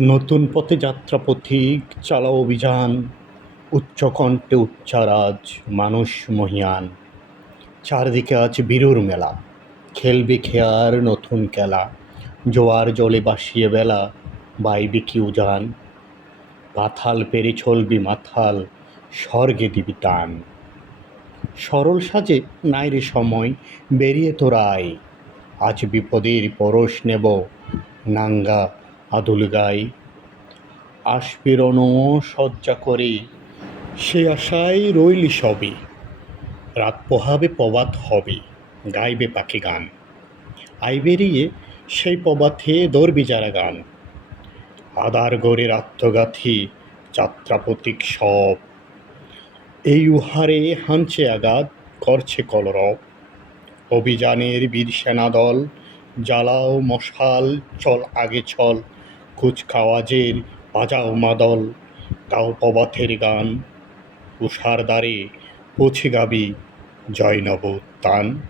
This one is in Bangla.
নতুন পথে যাত্রা পথিক চালাও অভিযান, উচ্চকণ্ঠে উচ্চারাজ মানুষ মহিয়ান। চারদিকে আজ বীরুর মেলা, খেলবে খেয়ার নতুন খেলা। জোয়ার জলে ভাসিয়ে বেলা, বাইবে কি উজান। পাথাল পেরে চলবি মাথাল, স্বর্গে দিবি টান। সরল সাজে নাই রে সময়, বেরিয়ে তোরা আয়। আজ বিপদের পরশ নেব, নাঙ্গা আদুল গাই। আসবে রণসজ্জা করে, সে আশায় রইলি সবে। রাত পোহাবে প্রভাত হবে, গাইবে পাখি গান। আই বেরিয়ে সেই প্রভাতে ধরবি যারা গান। আধার গড়ের আত্মঘাতী যাত্রা প্রতীক সব, এই উহারে হানছে আঘাত, করছে কলরব। অভিযানের বীর সেনাদল, জ্বালাও মশাল, চল আগে চল। কুচকাওয়াজের বাজাও মাদল, গাও প্রভাতের গান। উষার দ্বারে পৌঁছে গাবি জয় নবোত্থান।